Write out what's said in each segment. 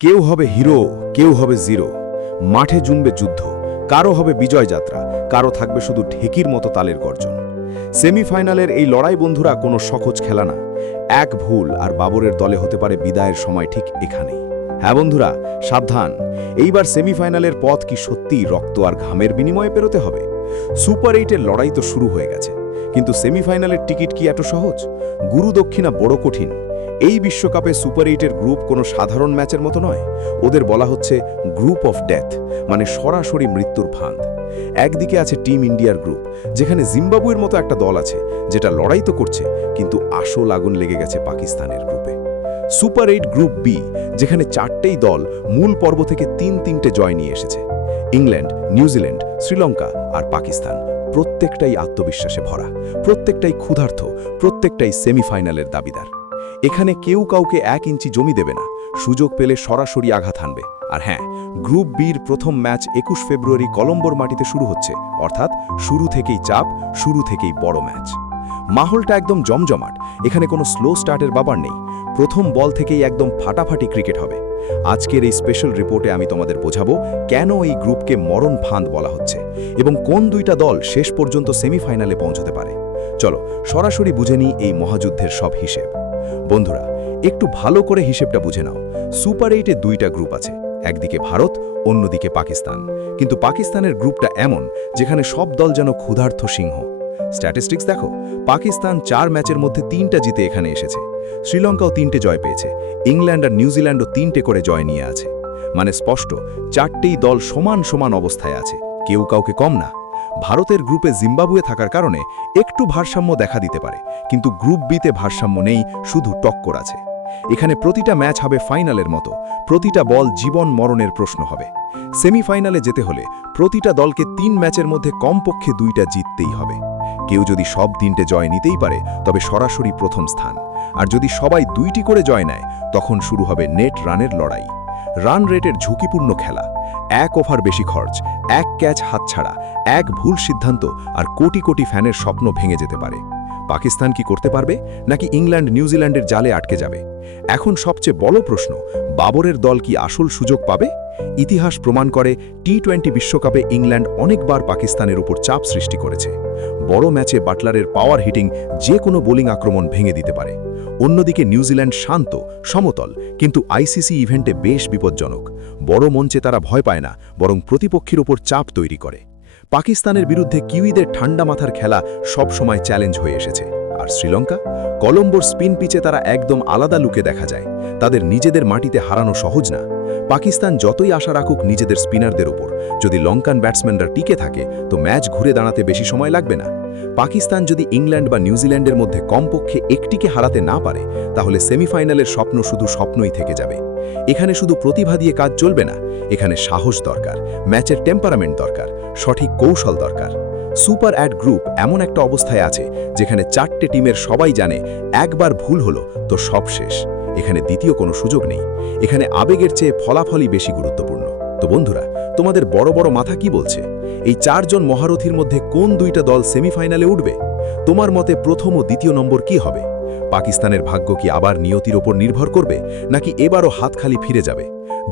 কেউ হবে হিরো, কেউ হবে জিরো। মাঠে জমবে যুদ্ধ, কারো হবে বিজয় যাত্রা, কারো থাকবে শুধু ঢেকির মতো তালের গর্জন। সেমিফাইনালের এই লড়াই বন্ধুরা কোনো সহজ খেলা না। এক ভুল আর বাবরের দলে হতে পারে বিদায়ের সময় ঠিক এখানেই। হ্যাঁ বন্ধুরা, সাবধান, এইবার সেমিফাইনালের পথ কি সত্যিই রক্ত আর ঘামের বিনিময়ে পেরোতে হবে? সুপার 8-এর লড়াই তো শুরু হয়ে গেছে, কিন্তু সেমিফাইনালের টিকিট কি এত সহজ? গুরু দক্ষিণা বড় কঠিন। এই বিশ্বকাপে সুপার 8-এর গ্রুপ কোনো সাধারণ ম্যাচের মতো নয়। ওদের বলা হচ্ছে গ্রুপ অফ ডেথ, মানে সরাসরি মৃত্যুর ফাঁদ। একদিকে আছে টিম ইন্ডিয়ার গ্রুপ, যেখানে জিম্বাবুয়ের মতো একটা দল আছে যেটা লড়াই তো করছে, কিন্তু আসল আগুন লেগে গেছে পাকিস্তানের গ্রুপে। সুপার 8 গ্রুপ বি, যেখানে চারটেই দল মূল পর্ব থেকে তিনটে জয় নিয়ে এসেছে। ইংল্যান্ড, নিউজিল্যান্ড, শ্রীলঙ্কা আর পাকিস্তান প্রত্যেকটাই আত্মবিশ্বাসে ভরা, প্রত্যেকটাই ক্ষুধার্ত, প্রত্যেকটাই সেমিফাইনালের দাবিদার। এখানে কেউ কাউকে 1 ইঞ্চি জমি দেবে না, সুযোগ পেলে সরাসরি আঘাত হানবে। আর হ্যাঁ, গ্রুপ বির প্রথম ম্যাচ 21 ফেব্রুয়ারি কলম্বোর মাটিতে শুরু হচ্ছে, অর্থাৎ শুরু থেকেই চাপ, শুরু থেকেই বড় ম্যাচ। মাহলটা একদম জমজমাট, এখানে কোনো স্লো স্টার্টের ব্যাপার নেই। প্রথম বল থেকেই একদম ফাটাফাটি ক্রিকেট হবে। আজকের এই স্পেশাল রিপোর্টে আমি তোমাদের বোঝাবো কেন এই গ্রুপকে মরণ ফাঁদ বলা হচ্ছে এবং কোন দুইটা দল শেষ পর্যন্ত সেমিফাইনালে পৌঁছতে পারে। চলো সরাসরি বুঝে নিই এই মহাযুদ্ধের সব হিসেব। বন্ধুরা, একটু ভালো করে হিসেবটা বুঝে নাও। সুপার 8-এ দুইটা গ্রুপ আছে, একদিকে ভারত, অন্যদিকে পাকিস্তান। কিন্তু পাকিস্তানের গ্রুপটা এমন যেখানে সব দল যেন ক্ষুধার্ত সিংহ। স্ট্যাটিস্টিক্স দেখো, পাকিস্তান 4 ম্যাচের মধ্যে 3টা জিতে এখানে এসেছে। শ্রীলঙ্কাও 3টে জয় পেয়েছে, ইংল্যান্ড আর নিউজিল্যান্ডও 3টে করে জয় নিয়ে আছে। মানে স্পষ্ট, চারটেই দল সমান সমান অবস্থায় আছে, কেউ কাউকে কম না। ভারতের গ্রুপে জিম্বাবুয়ে থাকার কারণে একটু ভারসাম্য দেখা দিতে পারে, কিন্তু গ্রুপ বিতে ভারসাম্য নেই, শুধু টক্কর আছে। এখানে প্রতিটা ম্যাচ হবে ফাইনালের মতো, প্রতিটা বল জীবন মরণের প্রশ্ন হবে। সেমিফাইনালে যেতে হলে প্রতিটা দলকে 3 ম্যাচের মধ্যে কমপক্ষে 2টা জিততেই হবে। কেউ যদি সব 3টে জয় নিতেই পারে তবে সরাসরি প্রথম স্থান, আর যদি সবাই 2টি করে জয় নেয় তখন শুরু হবে নেট রানের লড়াই। রান রেটের ঝুঁকিপূর্ণ খেলা, 1 ওভার বেশি খরচ, 1 ক্যাচ হাতছাড়া, 1 ভুল সিদ্ধান্ত আর কোটি কোটি ফ্যানের স্বপ্ন ভেঙে যেতে পারে। পাকিস্তান কি করতে পারবে, নাকি ইংল্যান্ড নিউজিল্যান্ডের জালে আটকে যাবে? এখন সবচেয়ে বড় প্রশ্ন, বাবরের দল কি আসল সুযোগ পাবে? ইতিহাস প্রমাণ করে টি-20 বিশ্বকাপে ইংল্যান্ড অনেকবার পাকিস্তানের উপর চাপ সৃষ্টি করেছে। বড় ম্যাচে বাটলারের পাওয়ার হিটিং যে কোনো বোলিং আক্রমণ ভেঙে দিতে পারে। অন্যদিকে নিউজিল্যান্ড শান্ত, সমতল, কিন্তু আইসিসি ইভেন্টে বেশ বিপজ্জনক। বড় মঞ্চে তারা ভয় পায় না, বরং প্রতিপক্ষের ওপর চাপ তৈরি করে। পাকিস্তানের বিরুদ্ধে কিউইদের ঠান্ডা মাথার খেলা সব সময় চ্যালেঞ্জ হয়ে এসেছে। আর শ্রীলঙ্কা, কলম্বোর স্পিন পিচে তারা একদম আলাদা লুকে দেখা যায়। তাদের নিজেদের মাটিতে হারানো সহজ না। পাকিস্তান যতই আশা রাখুক নিজেদের স্পিনারদের ওপর, যদি লঙ্কান ব্যাটসম্যানরা টিকে থাকে তো ম্যাচ ঘুরে দাঁড়াতে বেশি সময় লাগবে না। পাকিস্তান যদি ইংল্যান্ড বা নিউজিল্যান্ডের মধ্যে কমপক্ষে একটিকে হারাতে না পারে, তাহলে সেমিফাইনালের স্বপ্ন শুধু স্বপ্নই থেকে যাবে। এখানে শুধু প্রতিভা দিয়ে কাজ চলবে না, এখানে সাহস দরকার, ম্যাচের টেম্পারামেন্ট দরকার, সঠিক কৌশল দরকার। সুপার 8 গ্রুপ এমন একটা অবস্থায় আছে যেখানে 4টে টিমের সবাই জানে একবার ভুল হলো তো সব শেষ। এখানে দ্বিতীয় কোনো সুযোগ নেই, এখানে আবেগের চেয়ে ফলাফলই বেশি গুরুত্বপূর্ণ। তো বন্ধুরা, তোমাদের বড় বড় মাথা কি বলছে? এই 4 জন মহারথীর মধ্যে কোন দুইটা দল সেমিফাইনালে উঠবে? তোমার মতে প্রথম ও দ্বিতীয় নম্বর কি হবে? পাকিস্তানের ভাগ্য কি আবার নিয়তির ওপর নির্ভর করবে, নাকি এবারও হাত খালি ফিরে যাবে?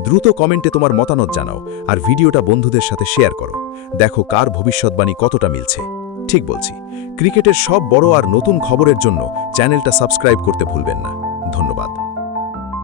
দ্রুত কমেন্টে তোমার মতামত জানাও, আর ভিডিওটা বন্ধুদের সাথে শেয়ার করো। দেখো কার ভবিষ্যৎবাণী কতটা মিলছে। ঠিক বলছি, ক্রিকেটের সব বড় আর নতুন খবরের জন্য চ্যানেলটা সাবস্ক্রাইব করতে ভুলবেন না। ধন্যবাদ।